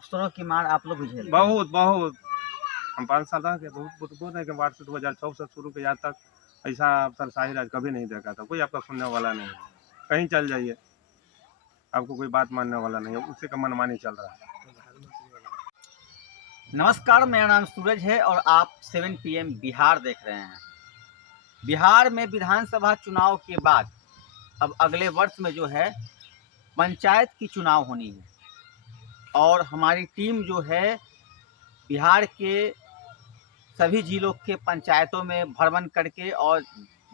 अफसरों की मार आप लोग भी झेल रहे हैं। बहुत बहुत हम 5 साल रह गए, बहुत बोल रहे हैं कि वार्ड से 2006 से शुरू किया, आज तक ऐसा अफसर शाही राज कभी नहीं देखा था। कोई आपका सुनने वाला नहीं है। कहीं चल जाइए, आपको कोई बात मानने वाला नहीं है, उसी का मनमानी चल रहा है। नमस्कार, मेरा नाम सूरज है और आप 7 PM बिहार देख रहे हैं। बिहार में विधानसभा चुनाव के बाद अब अगले वर्ष में जो है पंचायत की चुनाव होनी है और हमारी टीम जो है बिहार के सभी जिलों के पंचायतों में भ्रमण करके और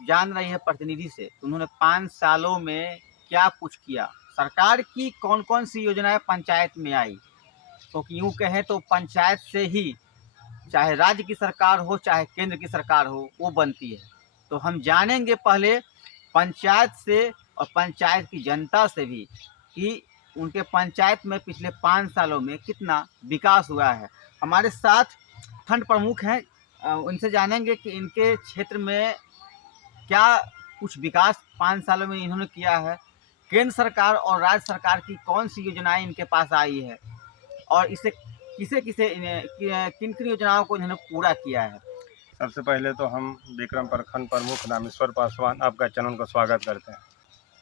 जान रही है प्रतिनिधि से उन्होंने 5 सालों में क्या कुछ किया, सरकार की कौन कौन सी योजनाएं पंचायत में आई। क्योंकि यूँ कहें तो पंचायत से ही चाहे राज्य की सरकार हो चाहे केंद्र की सरकार हो वो बनती है। तो हम जानेंगे पहले पंचायत से और पंचायत की जनता से भी कि उनके पंचायत में पिछले 5 सालों में कितना विकास हुआ है। हमारे साथ खंड प्रमुख हैं, उनसे जानेंगे कि इनके क्षेत्र में क्या कुछ विकास 5 सालों में इन्होंने किया है, केंद्र सरकार और राज्य सरकार की कौन सी योजनाएं इनके पास आई है और इसे किसे किसे किन किन योजनाओं को इन्होंने पूरा किया है। सबसे पहले तो हम विक्रम प्रखंड प्रमुख रामेश्वर पासवान आपका चैनल का स्वागत करते हैं।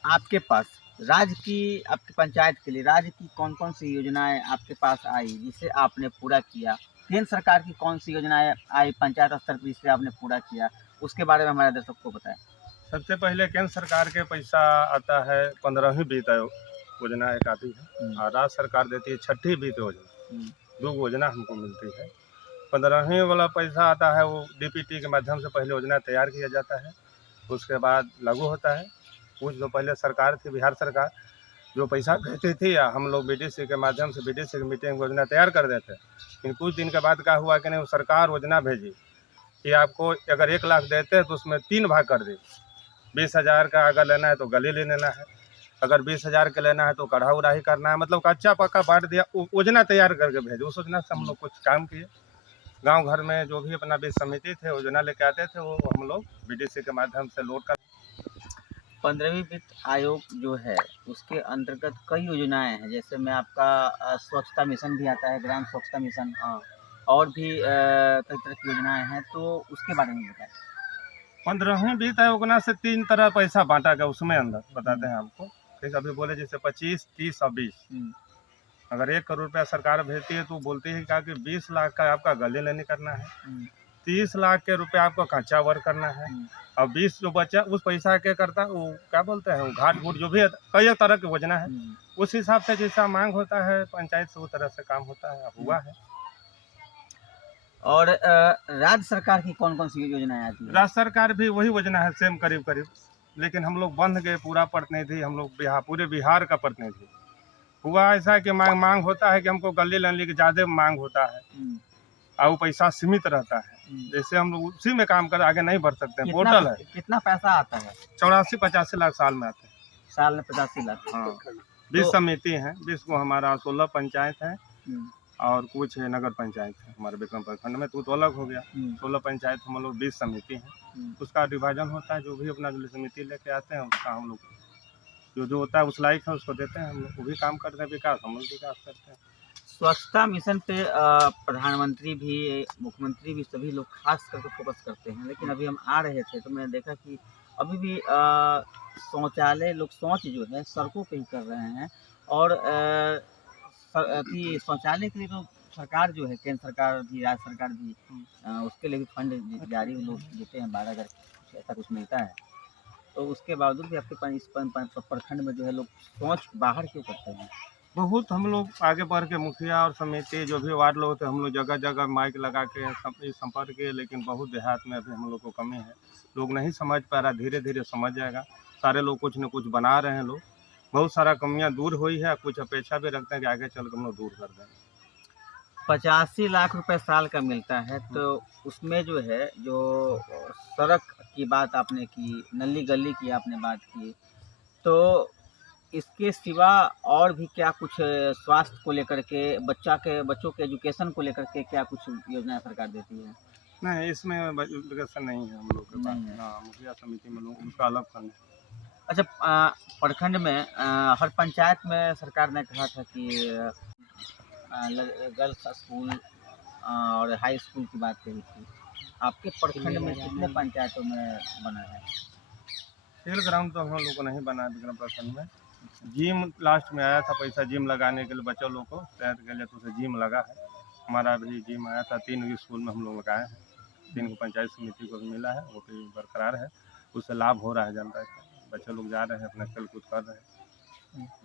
आपके पास राज्य की, आपकी पंचायत के लिए राज्य की कौन कौन सी योजनाएं आपके पास आई जिसे आपने पूरा किया, केंद्र सरकार की कौन सी योजनाएं आई पंचायत स्तर पर जिसे आपने पूरा किया, उसके बारे में हमारे दर्शक को बताएं। सबसे पहले केंद्र सरकार के पैसा आता है 15वीं वित्त योजना एक आती है और राज्य सरकार देती है 6ठी वित्त योजना। 2 योजना हमको मिलती है। 15वीं वाला पैसा आता है, वो डीपीटी के माध्यम से पहले योजना तैयार किया जाता है, उसके बाद लागू होता है। कुछ जो पहले सरकार थी बिहार सरकार जो पैसा देती थी, हम लोग बीडीसी के माध्यम से बीडीसी की मीटिंग योजना तैयार कर देते। लेकिन कुछ दिन के बाद क्या हुआ कि नहीं, वो सरकार योजना भेजी कि आपको अगर 1 लाख देते हैं तो उसमें 3 भाग कर दी। 20,000 का अगर लेना है तो गली ले लेना है, अगर 20,000 का लेना है तो कढ़ा उड़ाही करना है। मतलब कच्चा पक्का बांट दिया, योजना तैयार करके भेजे। उस योजना से हम लोग कुछ काम किए। गांव घर में जो भी अपना बीज समिति थे योजना लेके आते थे, वो हम लोग बीडीसी के माध्यम से लोड कर। 15वीं वित्त आयोग जो है उसके अंतर्गत कई योजनाएं हैं, जैसे मैं आपका स्वच्छता मिशन भी आता है, ग्राम स्वच्छता मिशन, और भी कई तरह की योजनाएं हैं, तो उसके बारे में बताएं। 15वीं वित्त योजना से 3 तरह पैसा बांटा गया, उसमें अंदर बताते हैं आपको। ठीक, अभी बोले जैसे 25, 30 और 20। अगर 1 करोड़ रुपया सरकार भेजती है तो बोलती है कि 20 लाख का आपका गले लेने करना है, 30 लाख के रुपया आपको कच्चा वर्क करना है, और 20 जो बचा उस पैसा क्या करता है, वो क्या बोलते हैं, वो घाट घूट जो भी है, कई तरह की योजना है। उस हिसाब से जैसा मांग होता है पंचायत से, वो तरह से काम होता है, हुआ है। और राज्य सरकार की कौन कौन सी योजनाएं आती है। राज्य सरकार भी वही योजना है, सेम करीब करीब, लेकिन हम लोग बंध गए। पूरा प्रतिनिधि हम लोग पूरे बिहार का प्रतिनिधि हुआ। ऐसा कि मांग होता है कि हमको गली लली की ज़्यादा मांग होता है और वो पैसा सीमित रहता है। जैसे हम लोग उसी में काम कर आगे नहीं बढ़ सकते हैं। पोर्टल है, कितना पैसा आता है। 84-85 लाख साल में आते हैं। साल में 85 लाख। हाँ, 20 समिति हैं, 20 को हमारा 16 पंचायत है और कुछ नगर पंचायत है हमारे विक्रम प्रखंड में, तो अलग हो गया। 16 पंचायत हम लोग 20 समिति हैं, उसका विभाजन होता है। जो भी अपना समिति लेके आते हैं उसका हम लोग जो होता है उस लायक है उसको देते हैं। हम लोग वो भी काम करते हैं, विकास हम लोग विकास करते हैं। स्वच्छता मिशन पे प्रधानमंत्री भी, मुख्यमंत्री भी, सभी लोग खास करके फोकस करते हैं, लेकिन अभी हम आ रहे थे तो मैंने देखा कि अभी भी शौचालय, लोग शौच जो है सड़कों पे ही कर रहे हैं। और शौचालय के लिए तो सरकार जो है, केंद्र सरकार भी राज्य सरकार भी, उसके लिए भी फंड जारी लोग देते हैं, 12,000 ऐसा कुछ मिलता है। तो उसके बावजूद भी आपके पास प्रखंड में जो है लोग शौच बाहर क्यों करते हैं। बहुत हम लोग आगे बढ़ के मुखिया और समिति जो भी वार्ड लोग होते हैं, हम लोग जगह जगह माइक लगा के संपर्क किए, लेकिन बहुत देहात में अभी हम लोग को कमी है। लोग नहीं समझ पा रहा, धीरे धीरे समझ जाएगा। सारे लोग कुछ न कुछ बना रहे हैं, लोग बहुत सारा कमियां दूर हुई है। कुछ अपेक्षा भी रखते हैं कि आगे चल कर हम लोग दूर कर दें। 85 लाख रुपए साल का मिलता है, तो उसमें जो है, जो सड़क की बात आपने की, नली गली की आपने बात की, तो इसके सिवा और भी क्या कुछ स्वास्थ्य को लेकर के, बच्चों के एजुकेशन को लेकर के क्या कुछ योजना सरकार देती है। नहीं, इसमें एजुकेशन नहीं है हम लोग के पास। हाँ, मुखिया समिति में लोग उसका अलग फंड है। अच्छा, प्रखंड में हर पंचायत में सरकार ने कहा था कि गर्ल्स स्कूल और हाई स्कूल की बात कही थी। आपके प्रखंड में कितने पंचायतों में बना है? खेल ग्राउंड तो हम लोग को नहीं बना विक्रम प्रखंड में। जिम लास्ट में आया था पैसा जिम लगाने के लिए बच्चों लोग को सेहत के लिए, तो उसे जिम लगा है। हमारा भी जिम आया था, 3 स्कूल में हम लोग लगाए हैं, 3 को पंचायत समिति को भी मिला है, वो भी बरकरार है, उससे लाभ हो रहा है जनता का। बच्चे लोग जा रहे हैं, अपना खेल कूद कर रहे हैं।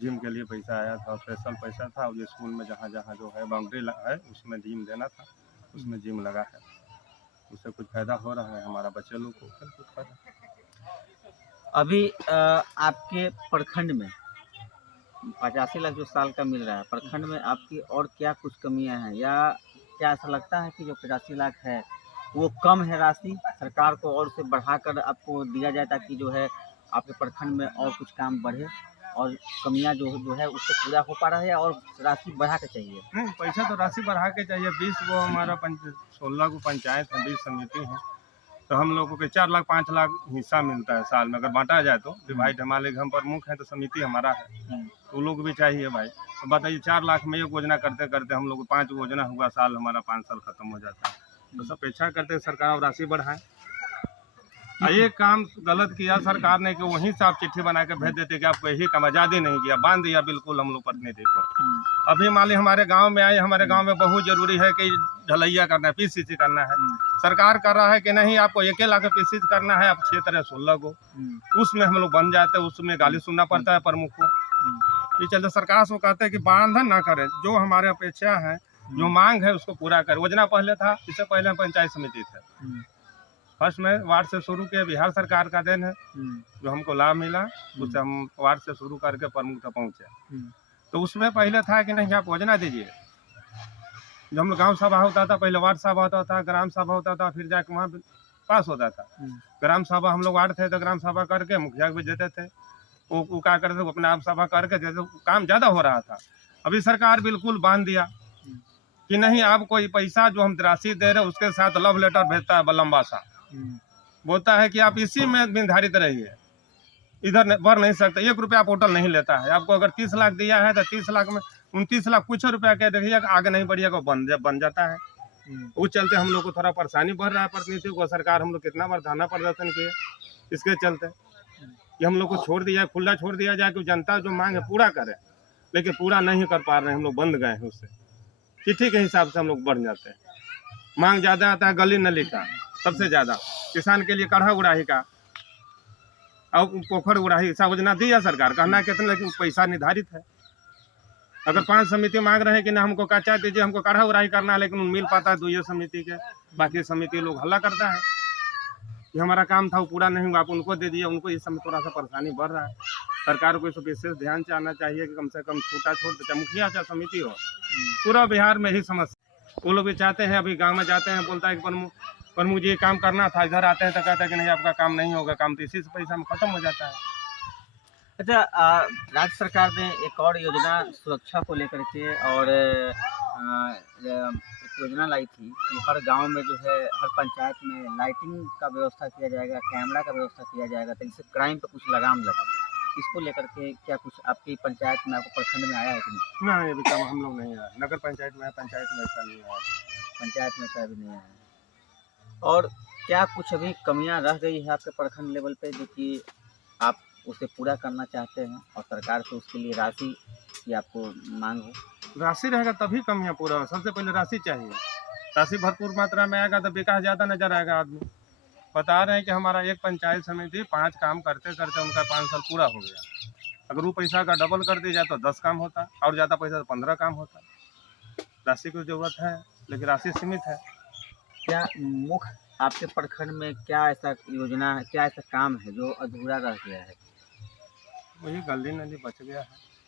जिम के लिए पैसा आया था, स्पेशल पैसा था, और स्कूल में जहाँ जहाँ जो है बाउंड्री है उसमें जिम देना था, उसमें जिम लगा है, उससे कुछ फायदा हो रहा है, हमारा बच्चे लोग को खेल कूद कर रहे हैं। अभी आपके प्रखंड में 85 लाख जो साल का मिल रहा है, प्रखंड में आपकी और क्या कुछ कमियां हैं, या क्या ऐसा लगता है कि जो 85 लाख है वो कम है राशि, सरकार को और उसे बढ़ाकर आपको दिया जाए ताकि जो है आपके प्रखंड में और कुछ काम बढ़े और कमियां जो है उससे पूरा हो पा रहा है, और राशि बढ़ा के चाहिए? नहीं, पैसा तो राशि बढ़ा के चाहिए। 20 वो हमारा 16 को पंचायत है, 20 समिति है, तो हम लोगों को 4 लाख 5 लाख हिस्सा मिलता है साल में। अगर बांटा जाए तो डिवाइड, हमारे हम प्रमुख हैं तो समिति हमारा है, तो लोग भी चाहिए भाई। तो बताइए 4 लाख में 1 योजना करते करते हम लोग को 5 योजना हुआ, साल हमारा 5 साल खत्म हो जाता है। तो सब अपेक्षा करते हैं सरकार और राशि बढ़ाए। एक काम गलत किया सरकार ने कि वहीं से आप चिट्ठी बना के भेज देते कि आपको यही काम, आज़ादी नहीं किया, बांध दिया बिल्कुल हम लोग प्रतिनिधि को। अभी मान ली हमारे गांव में आए, हमारे गांव में बहुत जरूरी है कि ढलैया करना है, पीसीसी करना है, सरकार कर रहा है कि नहीं आपको 1 लाख पीसीसी करना है, आप 6 तरह 16 को, उसमें हम लोग बन जाते हैं, उसमें गाली सुनना पड़ता है प्रमुख को। ये चलते सरकार से कहते हैं कि बांधन ना करें, जो हमारे अपेक्षा है, जो मांग है उसको पूरा करें। योजना पहले था, इससे पहले हम पंचायत समिति थे, फर्स्ट में वार्ड से शुरू किया, बिहार सरकार का देन है जो हमको लाभ मिला, उससे हम वार्ड से शुरू करके प्रमुख तक पहुँचे। तो उसमें पहले था कि नहीं आप योजना दीजिए, जब हम लोग गाँव सभा होता था, पहले वार्ड सभा होता था, ग्राम सभा होता था, फिर जाके वहाँ पास होता था। ग्राम सभा हम लोग वार्ड थे तो ग्राम सभा करके मुखिया को भी देते थे, वो क्या करते थे अपने आप सभा करके देते, काम ज़्यादा हो रहा था। अभी सरकार बिल्कुल बांध दिया कि नहीं आप कोई पैसा जो हम राशि दे रहे हैं उसके साथ लव लेटर भेजता है लंबा सा, बोलता है कि आप इसी में निर्धारित रहिए, इधर बढ़ नहीं सकते, 1 रुपया पोर्टल नहीं लेता है। आपको अगर 30 लाख दिया है तो 30 लाख में 29 लाख कुछ रुपया कह देखिए आगे नहीं बढ़िएगा, बन जाता है। उस चलते हम लोग को थोड़ा परेशानी बढ़ रहा है प्रतिनिधि को। सरकार हम लोग कितना बार धरना प्रदर्शन किए, इसके चलते कि हम लोग को छोड़ दिया, खुला छोड़ दिया जाए कि जनता जो मांग है पूरा करे, लेकिन पूरा नहीं कर पा रहे हैं, हम लोग बंद गए हैं उससे। चिट्ठी के हिसाब से हम लोग बढ़ जाते हैं, मांग ज़्यादा आता है गली नली का, सबसे ज़्यादा किसान के लिए कढ़ा उड़ाही का और पोखर उड़ाही सब योजना दी है सरकार, कहना कितना, लेकिन पैसा निर्धारित है। अगर 5 समिति मांग रहे हैं कि ना हमको कच्चा दीजिए, हमको कढ़ा उड़ाही करना है, लेकिन मिल पाता है 2 समिति के, बाकी समिति लोग हल्ला करता है कि हमारा काम था वो पूरा नहीं हुआ, आप उनको दे दिए। उनको इस समय थोड़ा सा परेशानी बढ़ रहा है। सरकार को इस विशेष ध्यान से आना चाहिए कि कम से कम छूटा छोड़ देते, मुखिया चाहे समिति हो, पूरा बिहार में ही समस्या। वो लोग भी चाहते हैं, अभी गाँव में जाते हैं, बोलता है कि प्रमुख जी ये काम करना था, इधर आते हैं तो कहता है कि नहीं आपका काम नहीं होगा, काम तो इसी से पैसा में खत्म हो जाता है। अच्छा, राज्य सरकार ने एक और योजना सुरक्षा को लेकर के और एक योजना लाई थी कि हर गांव में जो है, हर पंचायत में लाइटिंग का व्यवस्था किया जाएगा, कैमरा का व्यवस्था किया जाएगा, तो इससे क्राइम पे कुछ लगाम लगा। इसको लेकर के क्या कुछ आपकी पंचायत में, आपको प्रखंड में आया है कि नहीं? नहीं, अभी तक हम लोग नहीं आए, नगर पंचायत में है, पंचायत में ऐसा नहीं आया, पंचायत में ऐसा भी नहीं आया है। और क्या कुछ अभी कमियां रह गई है आपके प्रखंड लेवल पे जो कि आप उसे पूरा करना चाहते हैं और सरकार से उसके लिए राशि की आपको मांग हो? राशि रहेगा तभी कमियाँ पूरा हो। सबसे पहले राशि चाहिए, राशि भरपूर मात्रा में आएगा तो विकास ज़्यादा नजर आएगा। आदमी बता रहे हैं कि हमारा एक पंचायत समिति 5 काम करते करते उनका 5 साल पूरा हो गया। अगर वो पैसा का डबल कर दिया जाए तो 10 काम होता, और ज़्यादा पैसा तो 15 काम होता। राशि की जरूरत है, लेकिन राशि सीमित है। क्या मुख्य आपके प्रखंड में क्या ऐसा योजना है, क्या ऐसा काम है जो अधूरा रह गया है? वही गली नली बच गया है,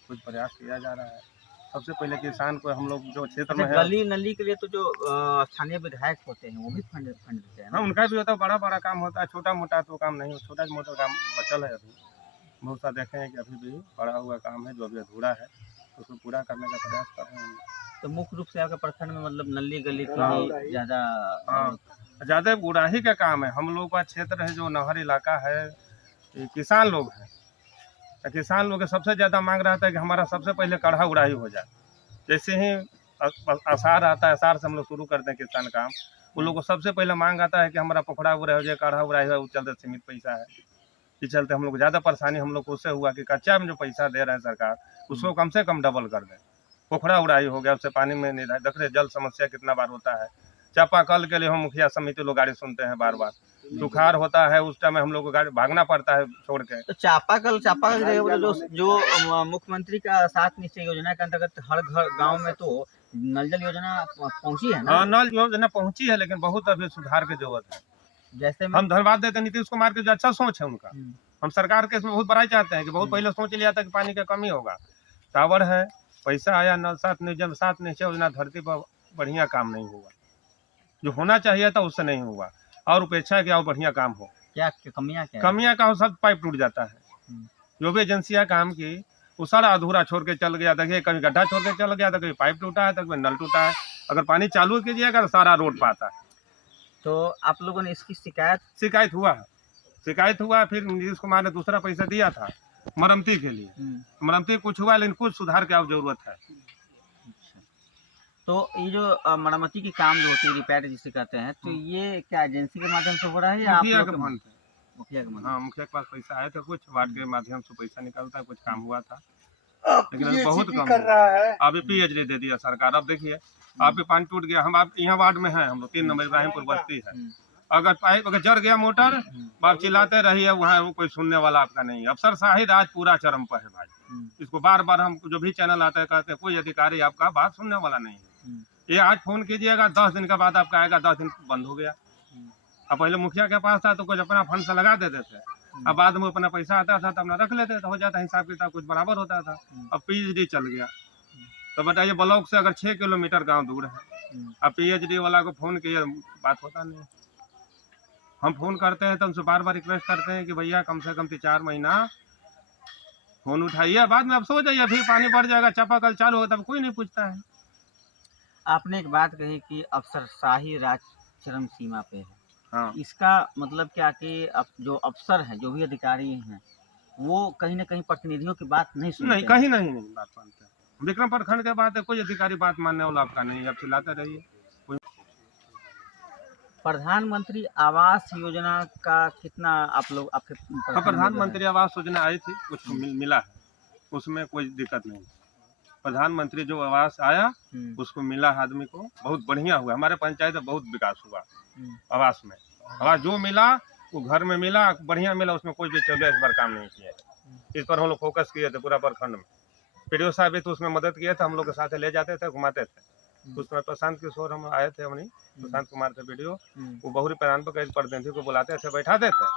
कुछ प्रयास किया जा रहा है। सबसे पहले किसान को हम लोग जो क्षेत्र में है, गली नली के लिए तो जो स्थानीय विधायक होते हैं वो भी फंड देते हैं ना? हाँ उनका भी होता है, बड़ा बड़ा काम होता है, छोटा मोटा तो काम नहीं, छोटा मोटा काम बचल है। अभी बहुत सा देखे हैं कि अभी भी बड़ा हुआ काम है जो अभी अधूरा है, उसको पूरा करने का प्रयास कर रहे हैं। तो मुख्य रूप से आपके प्रखंड में मतलब नली गली की हाँ। ही ज़्यादा? हाँ, ज़्यादा गुड़ाही का काम है। हम लोग का क्षेत्र है जो नहर इलाका है, ये किसान लोग हैं, तो किसान लोग के सबसे ज़्यादा मांग रहता है कि हमारा सबसे पहले कढ़ा उड़ाही हो जाए। जैसे ही आसार आता है, आसार से हम लोग शुरू करते हैं किसान काम। उन लोग को सबसे पहले मांग आता है कि हमारा पोखड़ा उड़ा हो जाए, काढ़ा उड़ा है, उस चलते सीमित पैसा है। इस चलते हम लोग ज़्यादा परेशानी हम लोग को उससे हुआ कि कच्चा में जो पैसा दे रहे हैं सरकार, उसको कम से कम डबल कर दें। पोखड़ा उड़ाई हो गया, उससे पानी में नहीं देख रहे, जल समस्या कितना बार होता है। चापाकल के लिए हम मुखिया समिति लोग गाड़ी सुनते हैं बार बार। सुखाड़ होता है उस टाइम हम लोग को गाड़ी भागना पड़ता है छोड़ के। तो चापाकल की जगह पर जो मुख्यमंत्री का 7 निश्चय योजना के अंतर्गत हर घर गांव में तो नल जल योजना पहुंची है ना? हाँ, नल योजना पहुंची है, लेकिन बहुत अभी सुधार की जरूरत है। जैसे हम धन्यवाद देते हैं नीतीश कुमार की, जो अच्छा सोच है उनका। हम सरकार के इसमें बहुत बड़ाई चाहते हैं कि बहुत पहले सोच लिया था कि पानी का कमी होगा। टावर है, पैसा आया, नल 7 निश्चय योजना धरती पर बढ़िया काम नहीं हुआ। जो होना चाहिए था उससे नहीं हुआ, और अपेक्षा है कि और बढ़िया काम हो। क्या कमियां क्या कमियां का हो, सब पाइप टूट जाता है। जो भी एजेंसियां काम की वो सारा अधूरा छोड़ के चल गया। देखिए कभी गड्ढा छोड़ के चल गया था, कभी पाइप टूटा है, तो कभी नल टूटा है। अगर पानी चालू कीजिएगा तो सारा रोड पाता है। तो आप लोगों ने इसकी शिकायत हुआ है। फिर नीतीश कुमार ने दूसरा पैसा दिया था मरम्मती के लिए। मरम्मती कुछ हुआ, लेकिन कुछ सुधार की अब जरूरत है। तो ये जो मरम्मती की काम जो होती है, रिपेयर जिसे कहते हैं, तो ये क्या एजेंसी के माध्यम से हो रहा है या आप मुखिया लोग के फंड से? मुखिया के माध्यम? हाँ, मुखिया के पास पैसा आया था, कुछ वार्ड के माध्यम से पैसा निकलता है, कुछ काम हुआ था, लेकिन अभी बहुत कम कर रहा है। अभी PhD दे दिया सरकार। अब देखिए आप भी पानी टूट गया, हम आप यहाँ वार्ड में हैं, हम लोग 3 नंबर इब्राहिमपुर बस्ती है। अगर पाइप अगर जर गया मोटर, आप चिल्लाते रहिए, वहाँ कोई सुनने वाला आपका नहीं है। अफसरशाही राज पूरा चरम पर है भाई। इसको बार बार हम जो भी चैनल आता है कहते हैं, कोई अधिकारी आपका बात सुनने वाला नहीं है। ये आज फोन कीजिएगा, 10 दिन के बाद आपका आएगा, 10 दिन बंद हो गया। अब पहले मुखिया के पास था तो कुछ अपना फंड से लगा देते थे, अब बाद में अपना पैसा आता था तो अपना रख लेते थे, हो जाता हिसाब किताब, कुछ बराबर होता था। अब PhD चल गया, तो बताइए ब्लॉक से अगर 6 किलोमीटर गांव दूर है, अब PhD वाला को फोन किए, बात होता नहीं। हम फोन करते हैं तो उनसे बार बार रिक्वेस्ट करते हैं कि भैया कम से कम 4 महीना फोन उठाइए, बाद में अब सो जाइए, फिर पानी बढ़ जाएगा, चापाकल चालू होता है, कोई नहीं पूछता है। आपने एक बात कही कि अफसरशाही राज चरम सीमा पे है। हाँ, इसका मतलब क्या कि जो अफसर हैं, जो भी अधिकारी हैं, वो कहीं ना कहीं प्रतिनिधियों की बात नहीं सुनते नहीं, कहीं नहीं बात मानते हैं। विक्रम प्रखंड के बाद कोई अधिकारी बात मानने वाला आपका नहीं, अब चिल्लाते रहिए। प्रधानमंत्री आवास योजना का कितना आप लोग आपके हाँ, प्रधानमंत्री आवास योजना आई थी, कुछ मिला है, उसमें कोई दिक्कत नहीं। प्रधानमंत्री जो आवास आया उसको मिला आदमी को, बहुत बढ़िया हुआ। हमारे पंचायत में बहुत विकास हुआ आवास में। आवास जो मिला वो घर में मिला, बढ़िया मिला, उसमें कोई भी चौबे इस बार काम नहीं किया। इस पर हम लोग फोकस किए थे पूरा प्रखंड में। PDO साहब भी तो उसमें मदद किए थे, हम लोग के साथ ले जाते थे, घुमाते थे। उसमें प्रशांत किशोर हम आए थे, अपनी प्रशांत कुमार थे PDO, वो बहुरी पैरान पर प्रतिनिधि को बुलाते थे, बैठाते थे,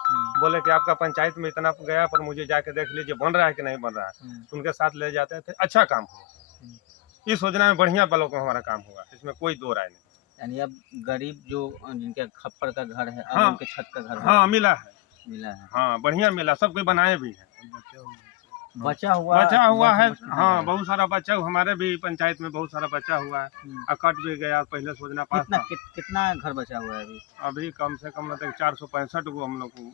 बोले कि आपका पंचायत में इतना गया, पर मुझे जाके देख लीजिए बन रहा है कि नहीं बन रहा है। उनके साथ ले जाते थे, अच्छा काम हुआ। इस योजना में बढ़िया ब्लॉक में हमारा काम हुआ, इसमें कोई दो राय नहीं। यानी अब गरीब जो जिनके खप्पर का घर है, अब हाँ, उनके छत का घर हाँ मिला है। हाँ, बढ़िया मिला, सब कोई बनाए भी है। बचा हुआ है। हाँ, बहुत सारा बच्चा, हमारे भी पंचायत में बहुत सारा बच्चा हुआ है, कट भी गया। पहले सोचना पास था। कितना घर बचा हुआ है अभी कम से कम मतलब 465 को हम लोग को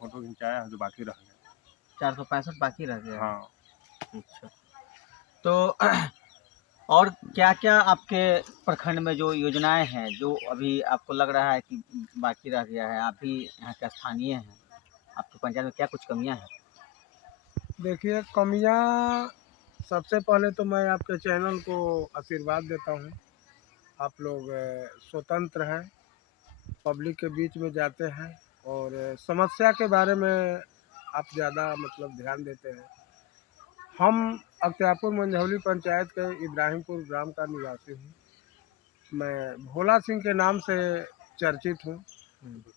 फोटो खिंचाया है, जो बाकी रह गया। 465 बाकी रह गया। हाँ। अच्छा, तो और क्या क्या आपके प्रखंड में जो योजनाएं हैं जो अभी आपको लग रहा है कि बाकी रह गया है? आप भी यहाँ के स्थानीय हैं, आपके पंचायत में क्या कुछ कमियां हैं? देखिए, कमियां सबसे पहले तो मैं आपके चैनल को आशीर्वाद देता हूँ। आप लोग स्वतंत्र हैं, पब्लिक के बीच में जाते हैं और समस्या के बारे में आप ज़्यादा मतलब ध्यान देते हैं। हम अख्तियारपुर मंझौली पंचायत के इब्राहिमपुर ग्राम का निवासी हूँ। मैं भोला सिंह के नाम से चर्चित हूँ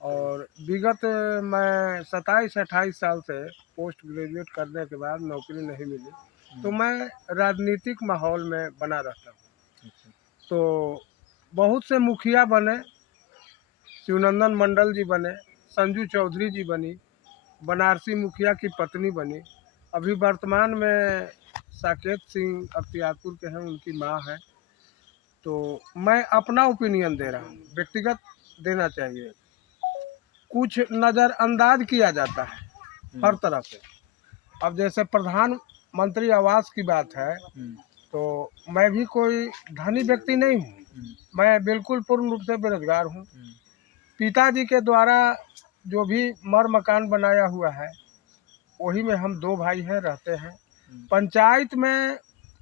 और विगत मैं 27-28 साल से पोस्ट ग्रेजुएट करने के बाद नौकरी नहीं मिली, तो मैं राजनीतिक माहौल में बना रहता हूँ। तो बहुत से मुखिया बने, शिवनंदन मंडल जी बने, संजू चौधरी जी बनी, बनारसी मुखिया की पत्नी बनी, अभी वर्तमान में साकेत सिंह अख्तियारपुर के हैं, उनकी माँ है। तो मैं अपना ओपिनियन दे रहा हूँ, व्यक्तिगत देना चाहिए। कुछ नज़रअंदाज किया जाता है हर तरह से। अब जैसे प्रधानमंत्री आवास की बात है, तो मैं भी कोई धनी व्यक्ति नहीं हूँ, मैं बिल्कुल पूर्ण रूप से बेरोजगार हूँ। पिताजी के द्वारा जो भी मकान बनाया हुआ है वही में हम 2 भाई हैं, रहते हैं। पंचायत में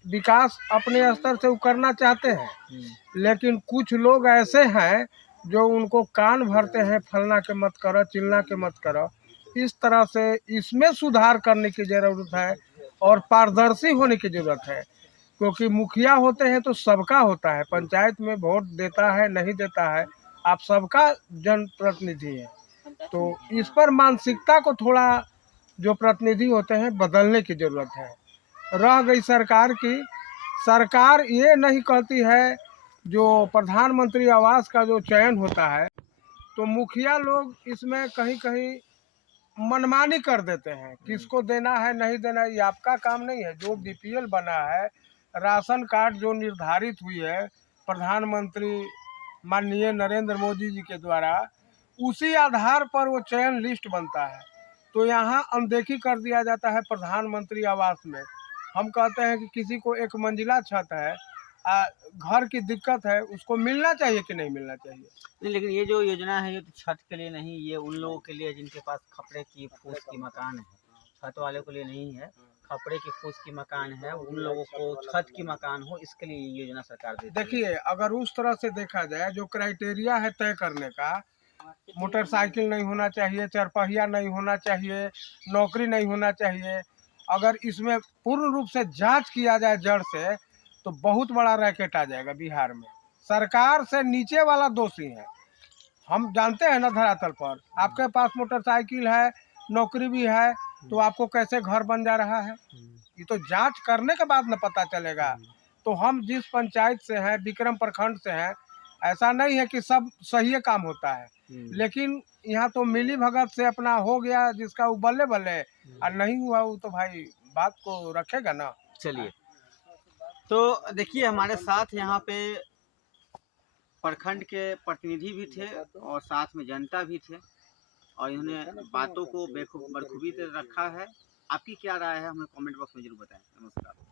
विकास अपने स्तर से वो करना चाहते हैं, लेकिन कुछ लोग ऐसे हैं जो उनको कान भरते हैं, फलना के मत करो, चिलना के मत करो। इस तरह से इसमें सुधार करने की ज़रूरत है और पारदर्शी होने की ज़रूरत है, क्योंकि मुखिया होते हैं तो सबका होता है, पंचायत में वोट देता है नहीं देता है, आप सबका जनप्रतिनिधि है। तो इस पर मानसिकता को थोड़ा जो प्रतिनिधि होते हैं बदलने की ज़रूरत है। रह गई सरकार की, सरकार ये नहीं कहती है, जो प्रधानमंत्री आवास का जो चयन होता है तो मुखिया लोग इसमें कहीं कहीं मनमानी कर देते हैं, किसको देना है नहीं देना ये आपका काम नहीं है। जो बीपीएल बना है, राशन कार्ड जो निर्धारित हुई है प्रधानमंत्री माननीय नरेंद्र मोदी जी के द्वारा, उसी आधार पर वो चयन लिस्ट बनता है। तो यहाँ अनदेखी कर दिया जाता है प्रधानमंत्री आवास में। हम कहते हैं कि किसी को 1 मंजिला छत है, घर की दिक्कत है, उसको मिलना चाहिए कि नहीं मिलना चाहिए? नहीं, लेकिन ये जो योजना है ये तो छत के लिए नहीं, ये उन लोगों के लिए जिनके पास खपड़े की फूस की मकान है। छत वाले के लिए नहीं है, खपड़े की फूस की मकान है, उन लोगों को छत की मकान हो, इसके लिए ये योजना सरकार देती है। देखिए, अगर उस तरह से देखा जाए, जो क्राइटेरिया है तय करने का, मोटरसाइकिल नहीं होना चाहिए, चरपहिया नहीं होना चाहिए, नौकरी नहीं होना चाहिए, अगर इसमें पूर्ण रूप से जांच किया जाए जड़ से, तो बहुत बड़ा रैकेट आ जाएगा बिहार में। सरकार से नीचे वाला दोषी है। हम जानते हैं ना धरातल पर, आपके पास मोटरसाइकिल है, नौकरी भी है, तो आपको कैसे घर बन जा रहा है? ये तो जांच करने के बाद न पता चलेगा। तो हम जिस पंचायत से हैं, विक्रम प्रखंड से हैं, ऐसा नहीं है कि सब सही काम होता है, लेकिन यहाँ तो मिली भगत से अपना हो गया, जिसका वो बल्ले बल्ले, और नहीं हुआ वो तो भाई बात को रखेगा ना। चलिए, तो देखिए हमारे साथ यहाँ पे प्रखंड के प्रतिनिधि भी थे और साथ में जनता भी थे, और इन्होंने बातों को बखूबी से रखा है। आपकी क्या राय है, हमें कमेंट बॉक्स में जरूर बताएं। नमस्कार।